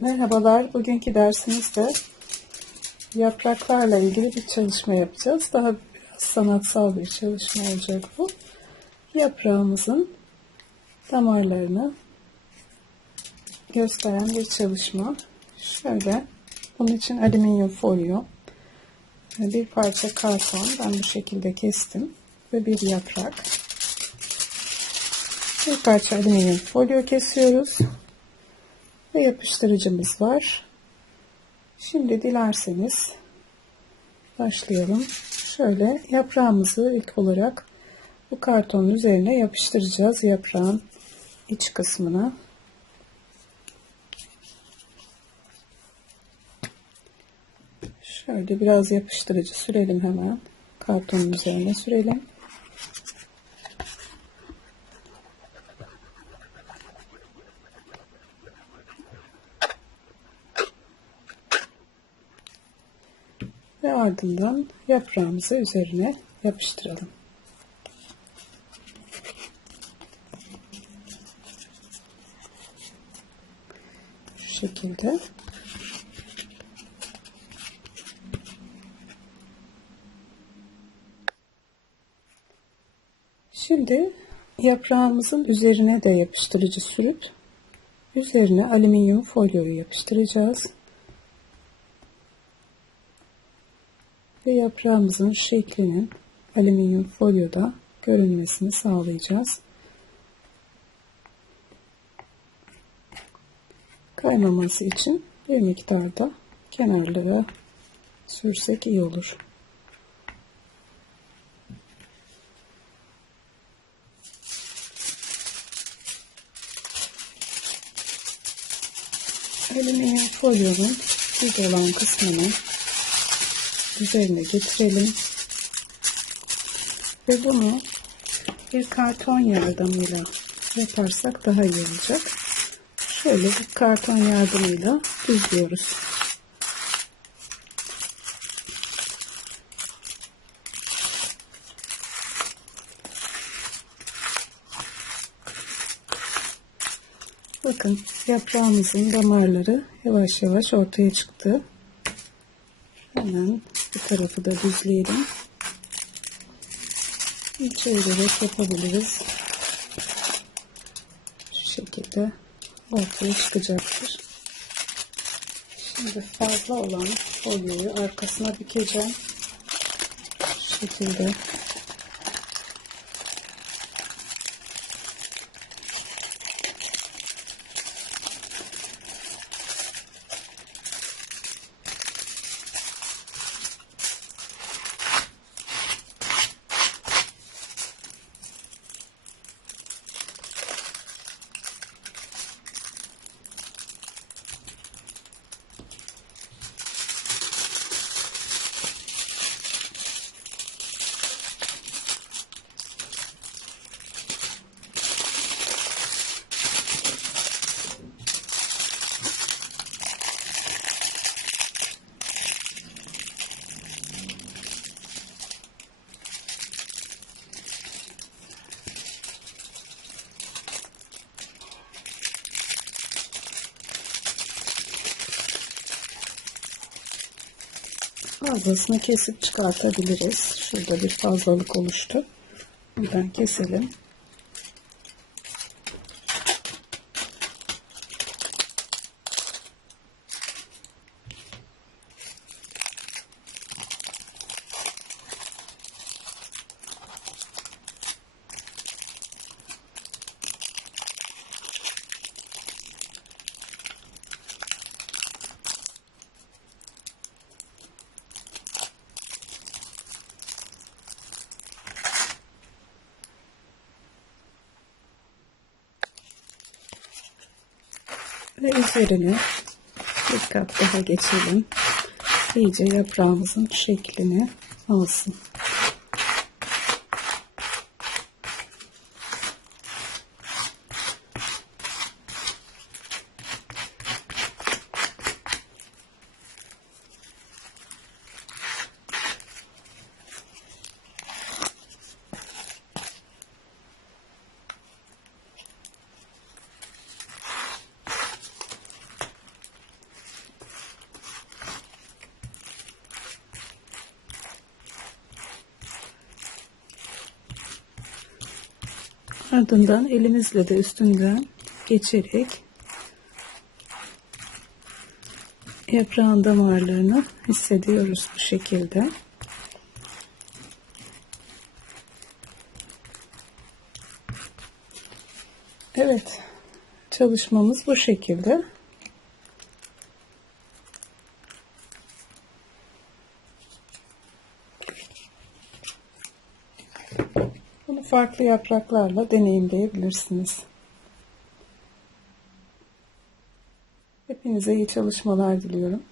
Merhabalar. Bugünkü dersimizde yapraklarla ilgili bir çalışma yapacağız. Daha biraz sanatsal bir çalışma olacak bu. Yaprağımızın damarlarını gösteren bir çalışma. Şöyle, bunun için alüminyum folyo, bir parça karton, ben bu şekilde kestim ve bir yaprak. Bir parça alüminyum folyo kesiyoruz ve yapıştırıcımız var. Şimdi dilerseniz başlayalım. Şöyle yaprağımızı ilk olarak bu kartonun üzerine yapıştıracağız yaprağın iç kısmına. Şöyle biraz yapıştırıcı sürelim hemen. Kartonun üzerine sürelim. Ardından yaprağımızı üzerine yapıştıralım. Şu şekilde. Şimdi yaprağımızın üzerine de yapıştırıcı sürüp üzerine alüminyum folyoyu yapıştıracağız. Ve yaprağımızın şeklinin alüminyum folyoda görünmesini sağlayacağız. Kaymaması için bir miktarda kenarlara sürsek iyi olur. Alüminyum folyonun düz olan kısmını üzerine getirelim. Ve bunu bir karton yardımıyla yaparsak daha iyi olacak. Şöyle bir karton yardımıyla düzlüyoruz. Bakın yaprağımızın damarları yavaş yavaş ortaya çıktı. Hemen bu tarafı da düzleyelim. Çevirerek yapabiliriz. Şu şekilde ortaya çıkacaktır. Şimdi fazla olan folyoyu arkasına dikeceğim. Şu şekilde fazlasını kesip çıkartabiliriz. Şurada bir fazlalık oluştu. Buradan keselim. Ve üzerine bir kat daha geçelim. İyice yaprağımızın şeklini alsın. Ardından elimizle de üstünden geçerek yaprağın damarlarını hissediyoruz bu şekilde. Evet, çalışmamız bu şekilde. Bunu farklı yapraklarla deneyimleyebilirsiniz. Hepinize iyi çalışmalar diliyorum.